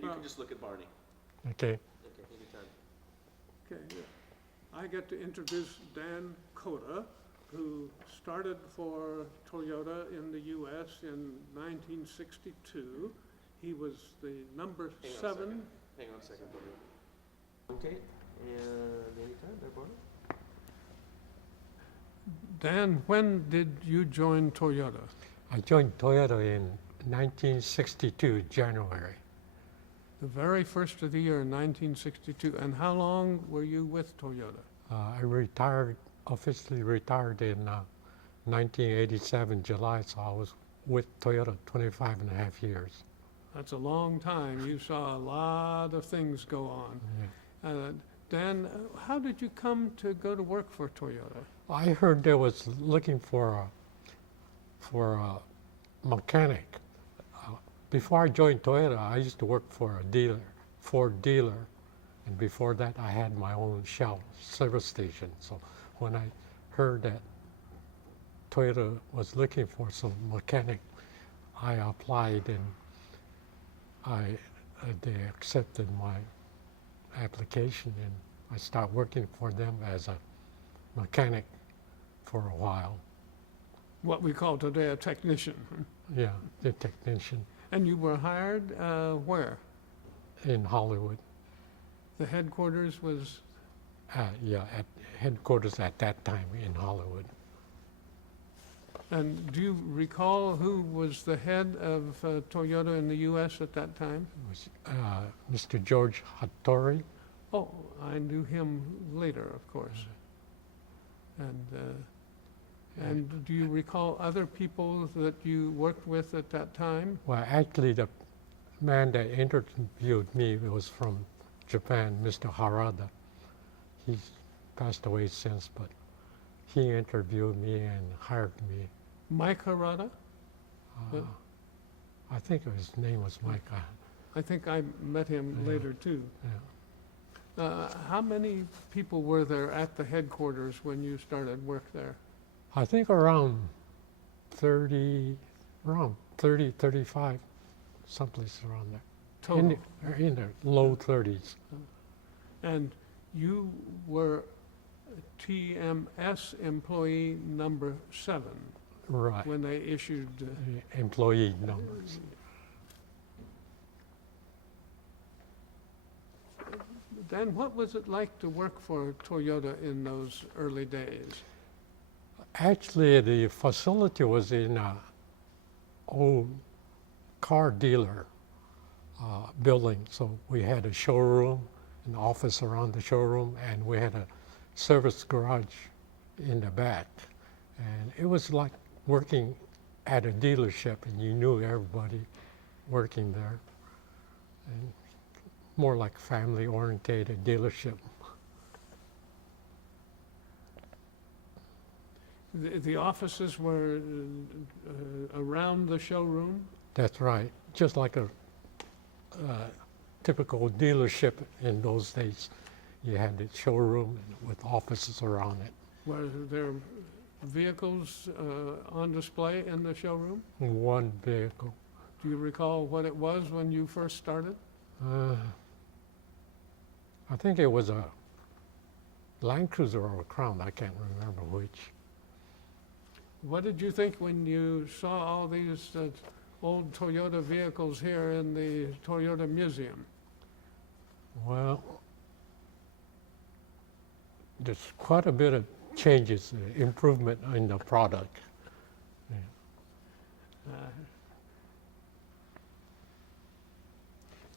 and you can just look at Barney. Okay. Okay, take your time. Okay, yeah. I get to introduce Dan Koda, who started for Toyota in the US in 1962. He was the number Hang on a 7. second. Hang on a second, Barney. Okay, and anytime there, Barney. Dan, when did you join Toyota? I joined Toyota in 1962, January. The very first of the year in 1962. And how long were you with Toyota? I officially retired in 1987, July, so I was with Toyota 25 and a half years. That's a long time. You saw a lot of things go on. Yeah. Dan, how did you come to go to work for Toyota? I heard they was looking for a mechanic. Before I joined Toyota, I used to work for a dealer, Ford dealer, and before that I had my own Shell service station. So when I heard that Toyota was looking for some mechanic, I applied and they accepted my application, and I started working for them as a mechanic for a while. What we call today a technician. Yeah, the technician And you were hired where? in Hollywood. The headquarters was, Yeah, at headquarters at that time in Hollywood. and do you recall who was the head of Toyota in the U.S. at that time? It was Mr. George Hattori. Oh, I knew him later, of course. And do you recall other people that you worked with at that time? Well, actually, the man that interviewed me was from Japan, Mr. Harada. He's passed away since, but he interviewed me and hired me. Mike Harada? I think his name was Mike. I think I met him Yeah. later too. Yeah. How many people were there at the headquarters when you started work there? I think around 30, 35, someplace around there. Total. In the low 30s. And you were TMS employee number 7 Right. when they issued. Employee numbers. Dan, what was it like to work for Toyota in those early days? Actually, the facility was in an old car dealer building. So we had a showroom, an office around the showroom, and we had a service garage in the back. And it was like working at a dealership, and you knew everybody working there. And more like family-oriented dealership. The offices were around the showroom? That's right. Just like a typical dealership in those days. You had the showroom with offices around it. Were there vehicles on display in the showroom? One vehicle. Do you recall what it was when you first started? I think it was a Land Cruiser or a Crown. I can't remember which. What did you think when you saw all these old Toyota vehicles here in the Toyota Museum? Well, there's quite a bit of changes, improvement in the product.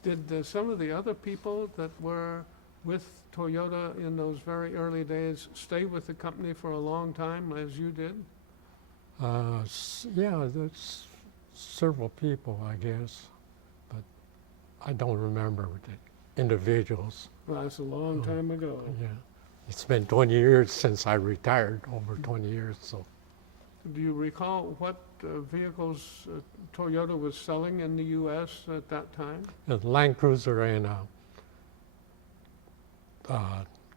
Did some of the other people that were with Toyota in those very early days stay with the company for a long time, as you did? Yeah, there's several people, I guess, but I don't remember the individuals. Well, that's a long time ago. Yeah, it's been 20 years since I retired, over 20 years, so. Do you recall what vehicles Toyota was selling in the U.S. at that time? The Land Cruiser and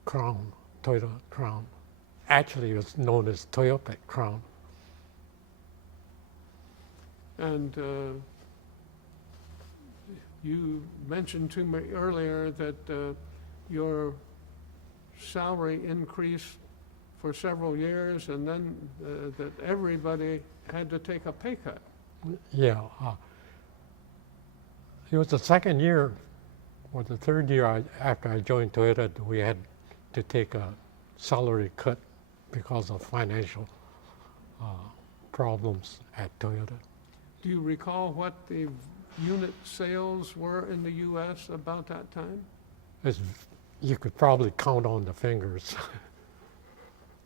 Crown, Toyota Crown. Actually, it was known as Toyota Crown. And You mentioned to me earlier that your salary increased for several years, and then that everybody had to take a pay cut. Yeah. It was the second year or the third year after I joined Toyota, we had to take a salary cut because of financial problems at Toyota. Do you recall what the unit sales were in the U.S. about that time? You could probably count on the fingers.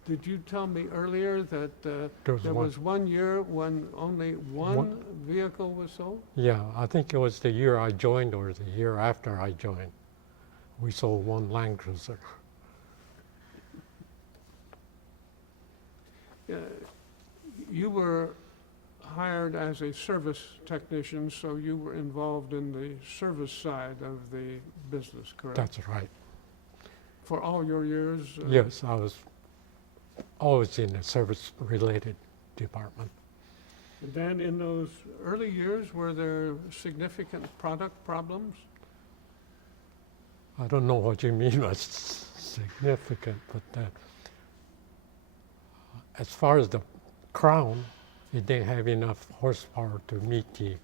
Did you tell me earlier that there was one year when only one vehicle was sold? Yeah, I think it was the year I joined or the year after I joined. We sold one Land Cruiser. You were hired as a service technician, so you were involved in the service side of the business, correct? That's right. For all your years? Yes, I was always in the service-related department. And then in those early years, were there significant product problems? I don't know what you mean by significant, but as far as the Crown, it didn't have enough horsepower to meet the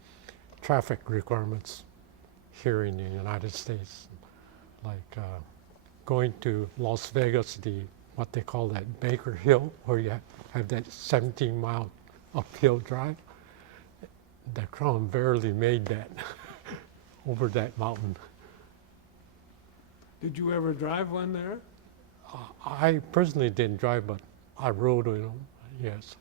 traffic requirements here in the United States. Like going to Las Vegas, what they call that Baker Hill, where you have that 17-mile uphill drive. The Crown barely made that over that mountain. Did you ever drive one there? I personally didn't drive, but I rode with them, yes.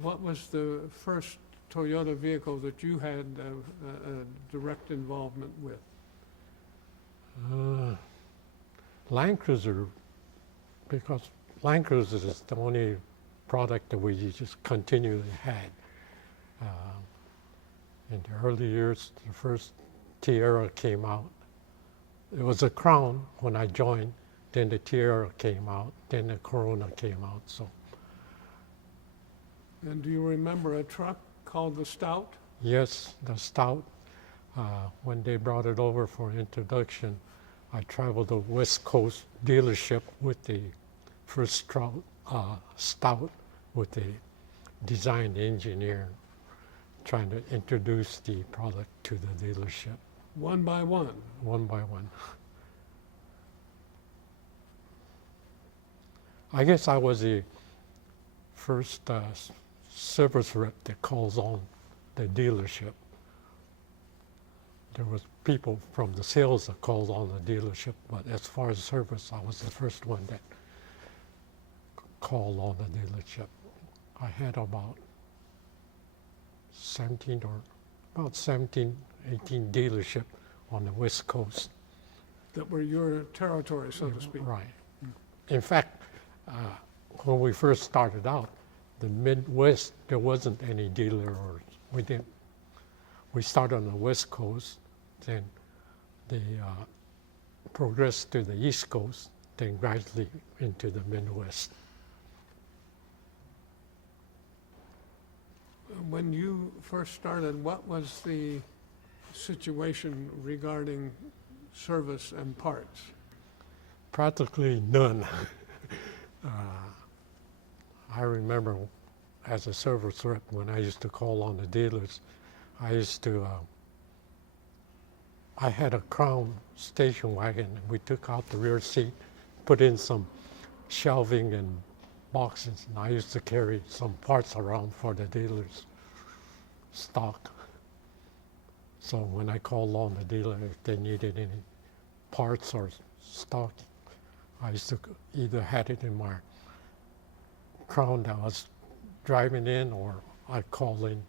What was the first Toyota vehicle that you had a direct involvement with? Land Cruiser, because Land Cruiser is the only product that we just continually had. In the early years, the first Tiara came out. It was a Crown when I joined, then the Tiara came out, then the Corona came out. So. And do you remember a truck called the Stout? Yes, the Stout. When they brought it over for introduction, I traveled the West Coast dealership with the first Stout with the design engineer trying to introduce the product to the dealership. One by one? One by one. I guess I was the first service rep that calls on the dealership. There was people from the sales that called on the dealership, but as far as service, I was the first one that called on the dealership. I had about 17, 18 dealership on the West Coast. That were your territory, so to speak. Right. In fact, when we first started out, the Midwest, there wasn't any dealer, or we started on the West Coast, then they progressed to the East Coast, then gradually into the Midwest. When you first started, what was the situation regarding service and parts? Practically none. I remember as a service rep, when I used to call on the dealers, I had a Crown station wagon. We took out the rear seat, put in some shelving and boxes, and I used to carry some parts around for the dealers' stock. So when I called on the dealer, if they needed any parts or stock, I used to either had it in my Crown that I was driving in, or I'd call in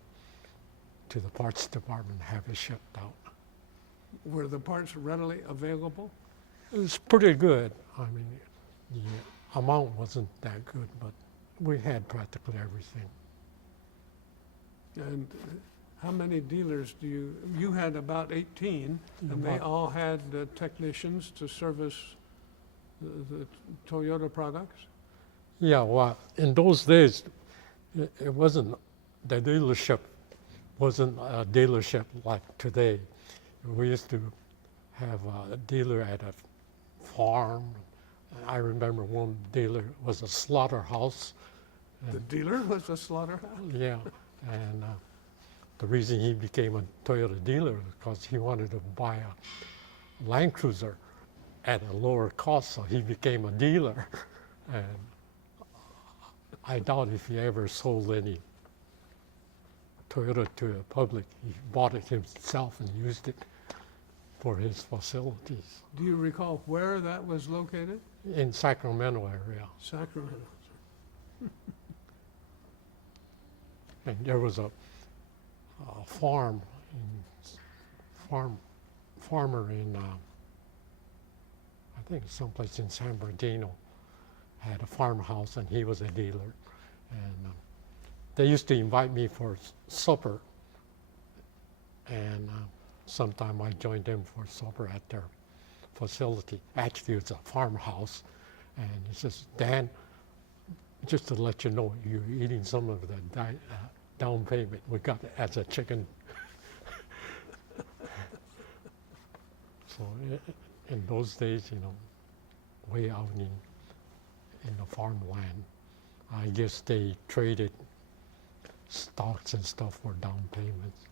to the parts department and have it shipped out. Were the parts readily available? It was pretty good. I mean, the amount wasn't that good, but we had practically everything. And how many dealers you had about 18, and they About- all had technicians to service the Toyota products? Yeah, well, in those days, it wasn't, the dealership wasn't a dealership like today. We used to have a dealer at a farm. I remember one dealer was a slaughterhouse. The dealer was a slaughterhouse? Yeah, and the reason he became a Toyota dealer was because he wanted to buy a Land Cruiser at a lower cost, so he became a dealer. And I doubt if he ever sold any Toyota to the public. He bought it himself and used it for his facilities Do you recall where that was located? in Sacramento area. Sacramento. And there was a farm, farmer in, I think someplace in San Bernardino, had a farmhouse, and he was a dealer. And they used to invite me for supper, and sometime I joined them for supper at their facility. Actually, it's a farmhouse, and he says, "Dan, just to let you know, you're eating some of the down payment we got as a chicken." So in those days, way out in the farmland, I guess they traded stocks and stuff for down payments.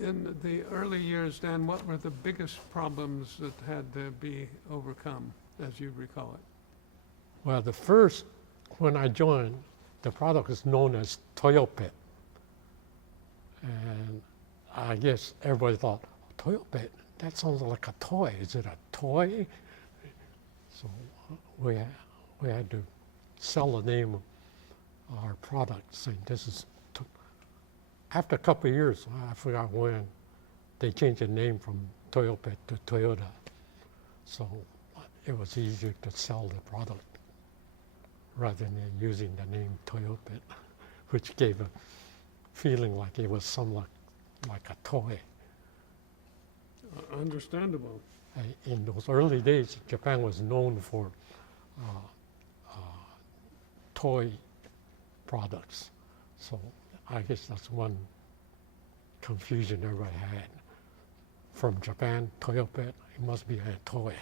In the early years, Dan, what were the biggest problems that had to be overcome, as you recall it? Well, when I joined, the product is known as Toyopet. And I guess everybody thought, Toyopet, that sounds like a toy. Is it a toy? So we had to sell the name of our product, saying this is. After a couple of years, I forgot when, they changed the name from Toyopet to Toyota. So it was easier to sell the product rather than using the name Toyopet, which gave a feeling like it was like a toy. Understandable. In those early days, Japan was known for toy products. So I guess that's one confusion everybody had. From Japan, Toyopet, it must be a toy.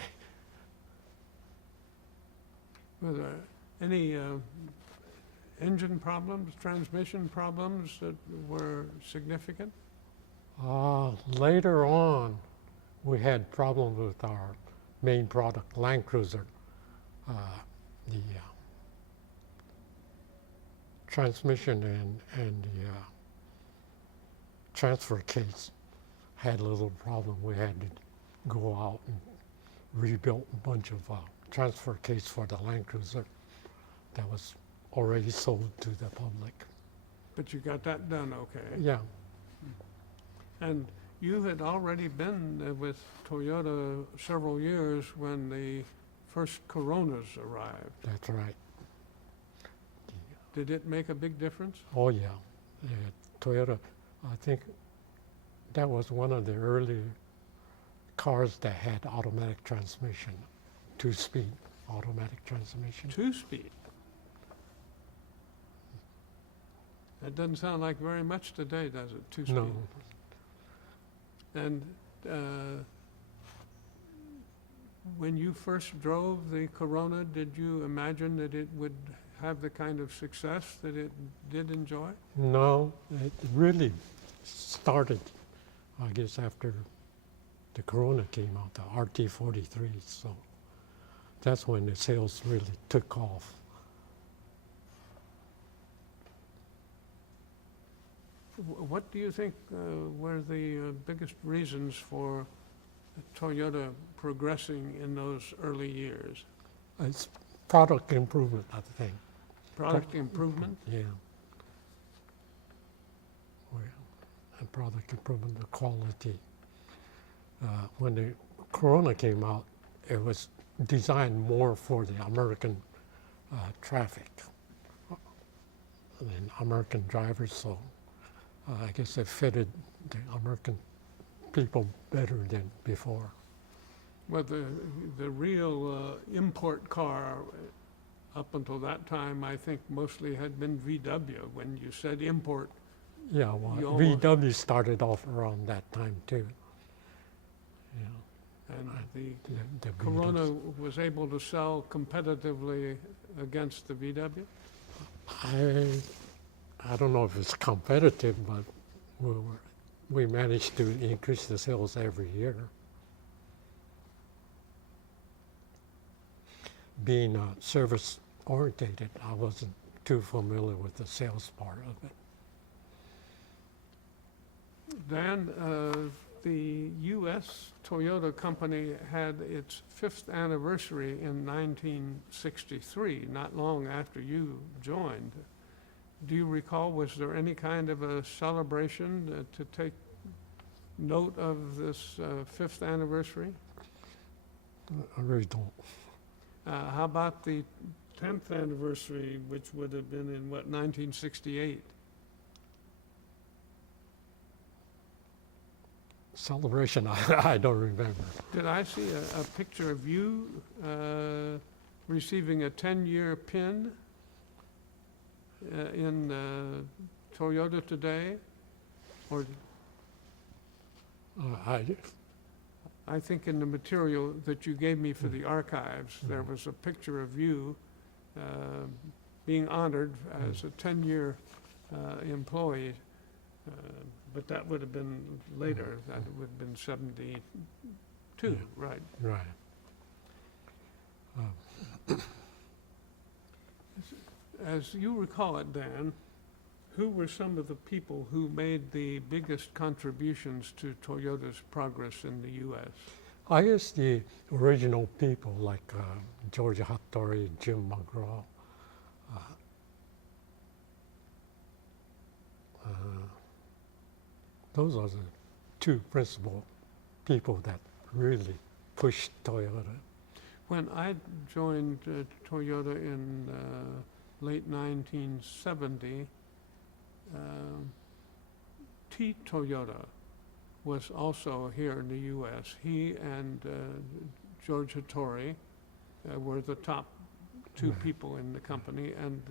Were there any engine problems, transmission problems that were significant? Later on, we had problems with our main product, Land Cruiser. The transmission and the transfer case had a little problem. We had to go out and rebuild a bunch of transfer case for the Land Cruiser that was already sold to the public. But you got that done okay. Yeah, And you had already been with Toyota several years when the first Coronas arrived. that's right. Did it make a big difference? Oh yeah, Toyota, I think that was one of the early cars that had automatic transmission, 2-speed automatic transmission. 2-speed. That doesn't sound like very much today, does it? 2-speed. No, And when you first drove the Corona, did you imagine that it would have the kind of success that it did enjoy? no, it really started, I guess, after the Corona came out, the RT43. So that's when the sales really took off. What do you think were the biggest reasons for Toyota progressing in those early years? It's product improvement, I think. Product improvement? Yeah. Well, and product improvement, the quality. When the Corona came out, it was designed more for the American traffic and American drivers, so I guess it fitted the American people better than before. Well, the real import car up until that time, I think mostly had been VW. When you said import, Yeah, well, You almost- VW started off around that time too. Yeah, And the the Corona Beatles. was able to sell competitively against the VW? I don't know if it's competitive, but we managed to increase the sales every year. Being service orientated, I wasn't too familiar with the sales part of it. Dan, the U.S. Toyota company had its 5th anniversary in 1963, not long after you joined. Do you recall, was there any kind of a celebration to take note of this 5th anniversary? I really don't. How about the 10th anniversary, which would have been in, what, 1968? Celebration, I don't remember. Did I see a picture of you receiving a 10-year pin in Toyota Today? Or I think in the material that you gave me for the archives, there was a picture of you being honored as a 10-year employee. But that would have been later. That would have been 72, Yeah. right? Right. As you recall it, Dan, who were some of the people who made the biggest contributions to Toyota's progress in the U.S.? I guess the original people like George Hattori, Jim McGraw, those are the two principal people that really pushed Toyota. When I joined Toyota in late 1970, T. Toyota was also here in the U.S. He and George Hattori were the top two Right. people in the company, and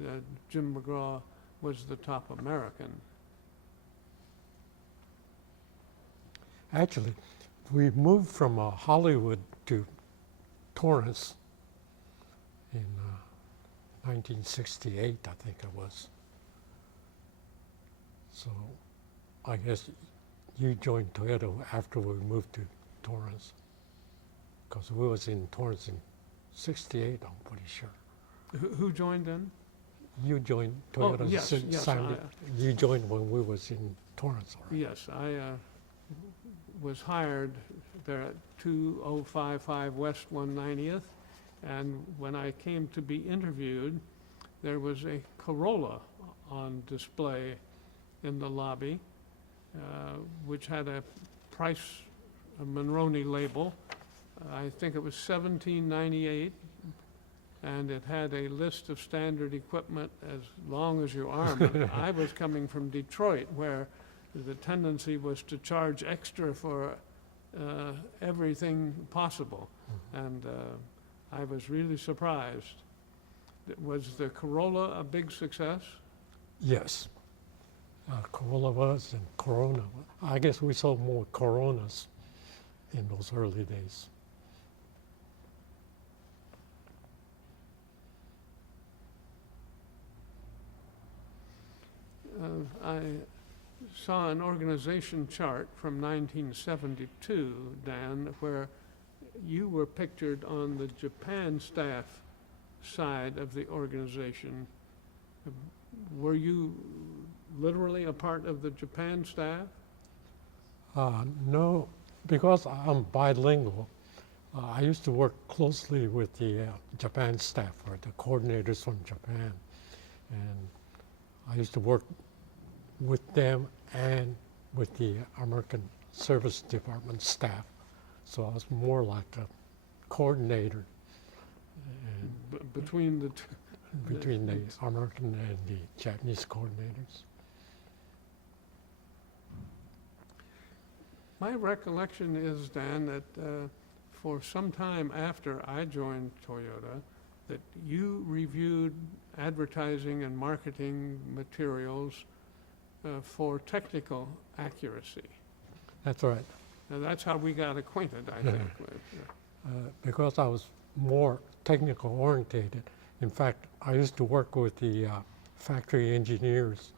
Jim McGraw was the top American. Actually, we moved from Hollywood to Torrance in 1968, I think it was. So I guess you joined Toyota after we moved to Torrance, because we was in Torrance in 68, I'm pretty sure. Who joined in? You joined Oh, Toyota. yes, yes, You joined when we was in Torrance already. Yes, I was hired there at 2055 West 190th, and when I came to be interviewed, there was a Corolla on display in the lobby, which had a price, a Monroney label. I think it was $17.98, and it had a list of standard equipment as long as your arm. And I was coming from Detroit, where the tendency was to charge extra for everything possible. And I was really surprised. Was the Corolla a big success? Yes. Corolla was and Corona. I guess we sold more Coronas in those early days. I saw an organization chart from 1972, Dan, where you were pictured on the Japan staff side of the organization. Were you literally a part of the Japan staff? No, because I'm bilingual, I used to work closely with the Japan staff or the coordinators from Japan. And I used to work with them and with the American Service Department staff. So I was more like a coordinator Between the two? between the American and the Japanese coordinators. My recollection is, Dan, that for some time after I joined Toyota, that you reviewed advertising and marketing materials for technical accuracy. That's right. Now, that's how we got acquainted, I think. With, Because I was more technical orientated. In fact, I used to work with the factory engineers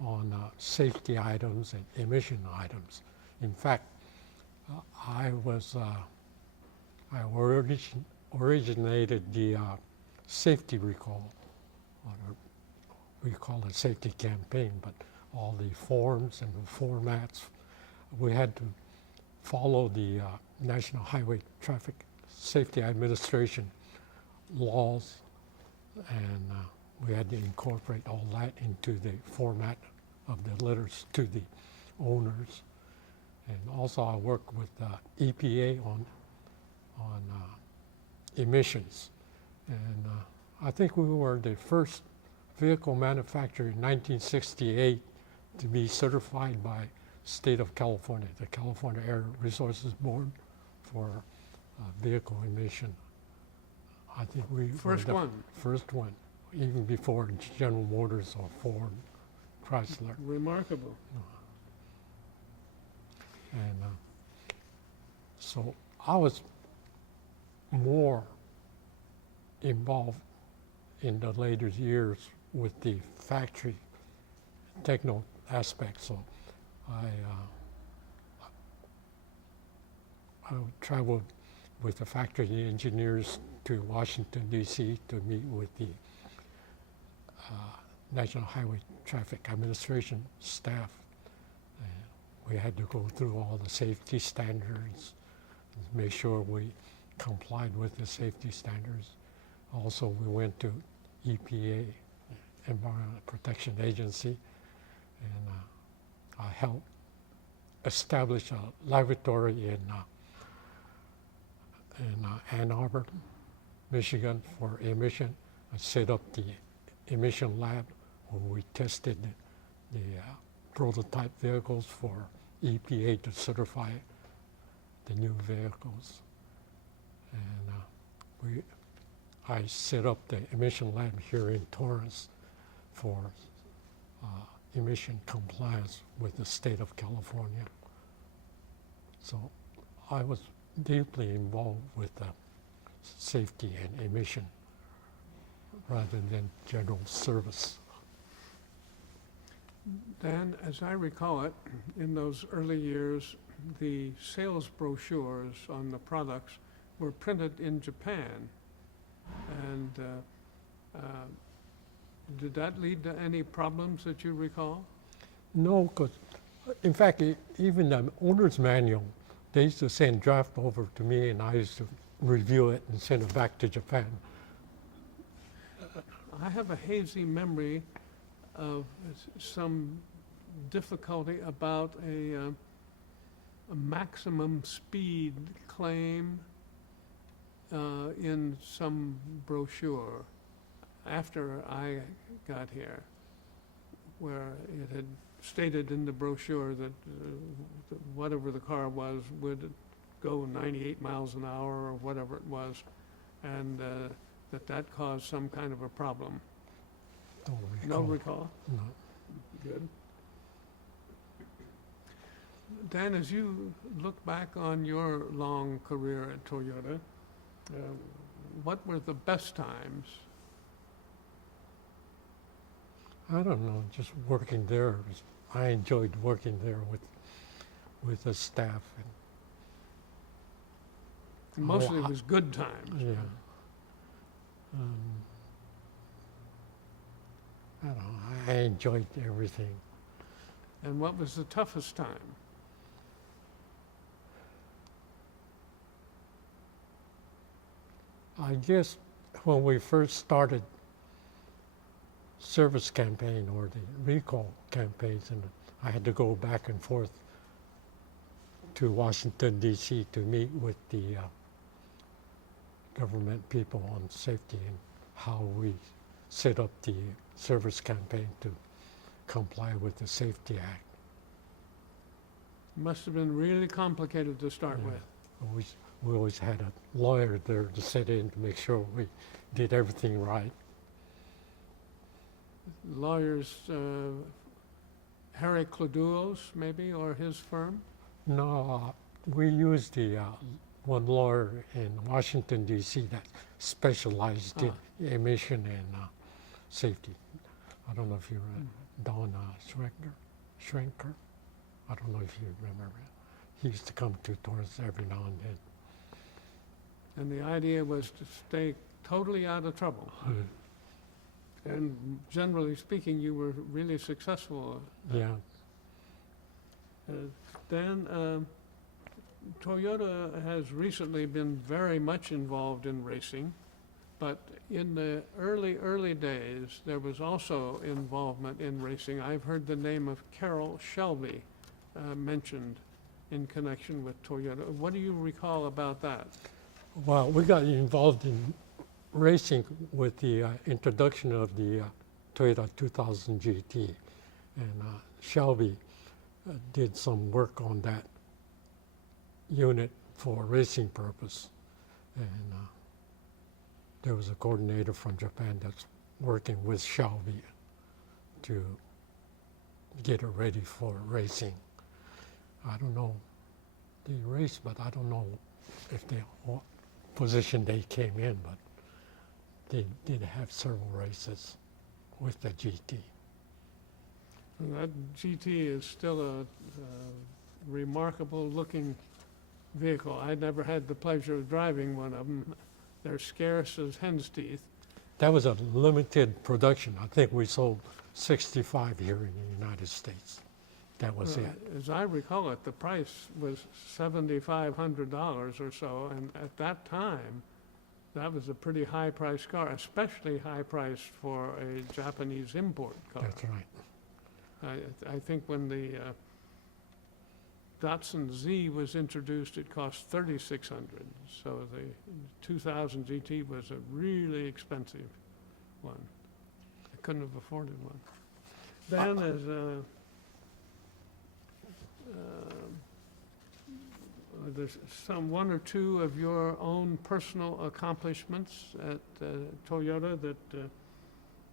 on safety items and emission items. In fact, I originated the safety recall, or we call it safety campaign, but all the forms and the formats, we had to follow the National Highway Traffic Safety Administration laws, and we had to incorporate all that into the format of the letters to the owners. And also I work with EPA on emissions. And I think we were the first vehicle manufacturer in 1968 to be certified by State of California, the California Air Resources Board for vehicle emission. I think we First were the one. first one, even before General Motors or Ford, Chrysler. Remarkable. And so I was more involved in the later years with the factory techno aspect. So I traveled with the factory engineers to Washington, D.C. to meet with the National Highway Traffic Administration staff. We had to go through all the safety standards, make sure we complied with the safety standards. Also, we went to EPA, Environmental Protection Agency, and I helped establish a laboratory in Ann Arbor, Michigan for emission. I set up the emission lab where we tested the prototype vehicles for EPA to certify the new vehicles. And I set up the emission lab here in Torrance for emission compliance with the state of California. So I was deeply involved with safety and emission rather than general service. Dan, as I recall it, in those early years, the sales brochures on the products were printed in Japan. And did that lead to any problems that you recall? No, because in fact, even the owner's manual, they used to send draft over to me and I used to review it and send it back to Japan. I have a hazy memory of some difficulty about a maximum speed claim in some brochure after I got here, where it had stated in the brochure that whatever the car was would go 98 miles an hour or whatever it was, and that caused some kind of a problem. Don't recall. No recall? No. Good. Dan, as you look back on your long career at Toyota, what were the best times? I don't know, just working there. I enjoyed working there with the staff. And Mostly it was good times. yeah. I don't know, I enjoyed everything. And what was the toughest time? I guess when we first started service campaign or the recall campaigns, and I had to go back and forth to Washington, D.C. to meet with the government people on safety and how we set up the service campaign to comply with the Safety Act. Must have been really complicated to start Yeah. with. We always had a lawyer there to sit in to make sure we did everything right. Lawyers Harry Claduos, maybe, or his firm? No, we used the one lawyer in Washington, D.C. that specialized in emission and safety. I don't know if you Don Schrenker. I don't know if you remember him. He used to come to tours every now and then. And the idea was to stay totally out of trouble. And generally speaking, you were really successful. Yeah. Dan, Toyota has recently been very much involved in racing, but in the early days, there was also involvement in racing. I've heard the name of Carroll Shelby mentioned in connection with Toyota. What do you recall about that? Well, we got involved in racing with the introduction of the Toyota 2000 GT, and Shelby did some work on that unit for racing purpose, and there was a coordinator from Japan that's working with Shelby to get it ready for racing. I don't know the race, but I don't know if they what position they came in, but they did have several races with the GT. That GT is still a remarkable looking vehicle. I never had the pleasure of driving one of them. They're scarce as hen's teeth. That was a limited production. I think we sold 65 here in the United States. That was it. As I recall it, the price was $7,500 or so, and at that time, that was a pretty high-priced car, especially high-priced for a Japanese import car. That's right. I think when the Datsun Z was introduced, it cost $3,600. So the 2000 GT was a really expensive one. I couldn't have afforded one. Dan, as there's some one or two of your own personal accomplishments at Toyota that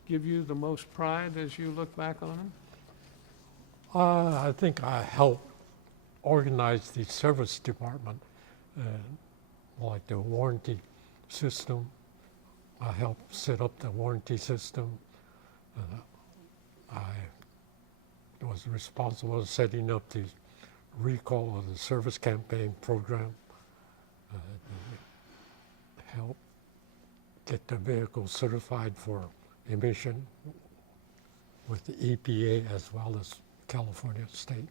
give you the most pride as you look back on them? I think I helped organize the service department, like the warranty system. I helped set up the warranty system. I was responsible for setting up the recall of the service campaign program. Help get the vehicle certified for emission with the EPA as well as California State.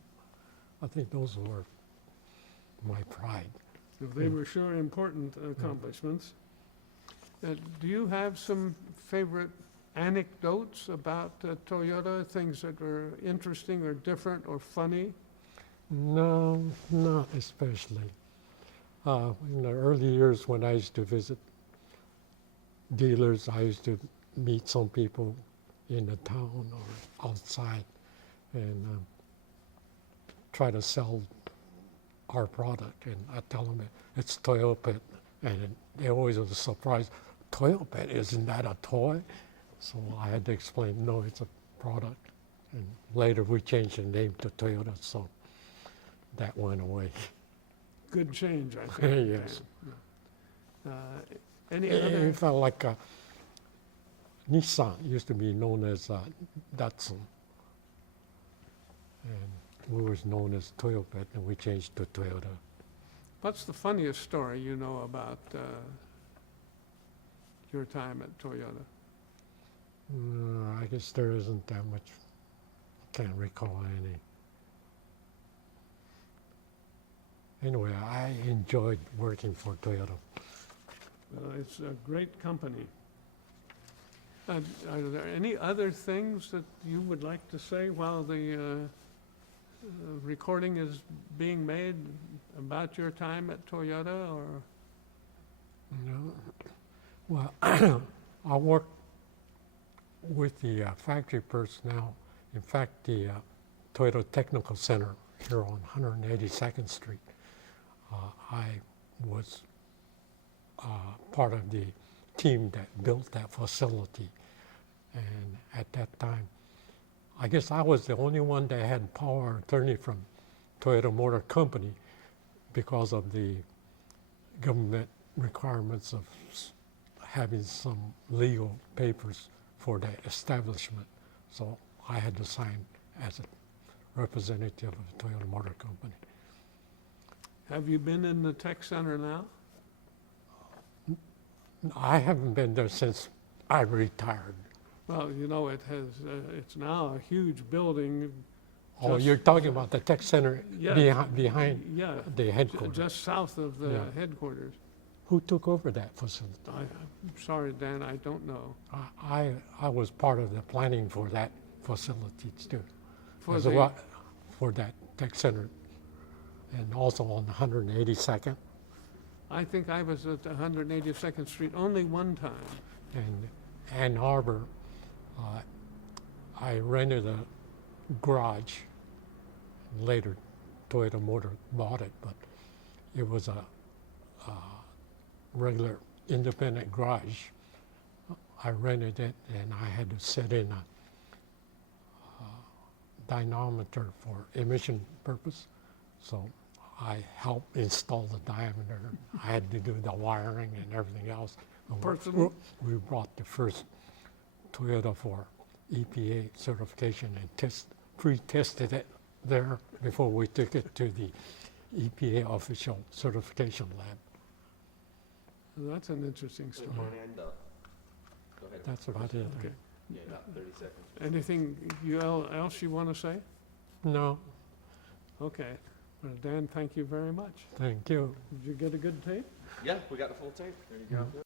I think those were my pride. They were sure important accomplishments. Do you have some favorite anecdotes about Toyota, things that were interesting or different or funny? No, not especially. In the early years when I used to visit dealers, I used to meet some people in the town or outside and try to sell our product. And I tell them it's Toyota, and they always were surprised. Toyota, isn't that a toy? So I had to explain, no, it's a product. And later we changed the name to Toyota, so that went away. Good change, I think. Yes. Any It other? felt like Nissan used to be known as Datsun. And we was known as Toyota, and we changed to Toyota. What's the funniest story you know about your time at Toyota? I guess there isn't that much. Can't recall any. Anyway, I enjoyed working for Toyota. It's a great company. Are there any other things that you would like to say while the recording is being made about your time at Toyota, or? No. Well, I worked with the factory personnel. In fact, the Toyota Technical Center here on 182nd Street. I was part of the team that built that facility. And at that time, I guess I was the only one that had power of attorney from Toyota Motor Company because of the government requirements of having some legal papers for the establishment. So I had to sign as a representative of the Toyota Motor Company. Have you been in the tech center now? I haven't been there since I retired. Well, you know, it has, it's now a huge building. Oh, just- you're talking about the tech center Yeah. behind Yeah, the headquarters. just south of the Yeah. headquarters. Who took over that facility? I'm sorry, Dan, I don't know. I was part of the planning for that facility too. For As the- well, for that tech center, and also on 182nd I think I was at 182nd Street only one time. and Ann Arbor. I rented a garage. Later, Toyota Motor bought it, but it was a regular independent garage. I rented it, and I had to set in a dynamometer for emission purpose. So I helped install the diameter. I had to do the wiring and everything else. And Personally? we brought the first Toyota for EPA certification and pre-tested it there before we took it to the EPA official certification lab. That's an interesting story. And, go ahead. That's about it. Okay. Yeah, about 30 seconds. Anything else you want to say? No, Okay. Well, Dan, thank you very much. thank you. Did you get a good tape? Yeah, we got the full tape. There you go.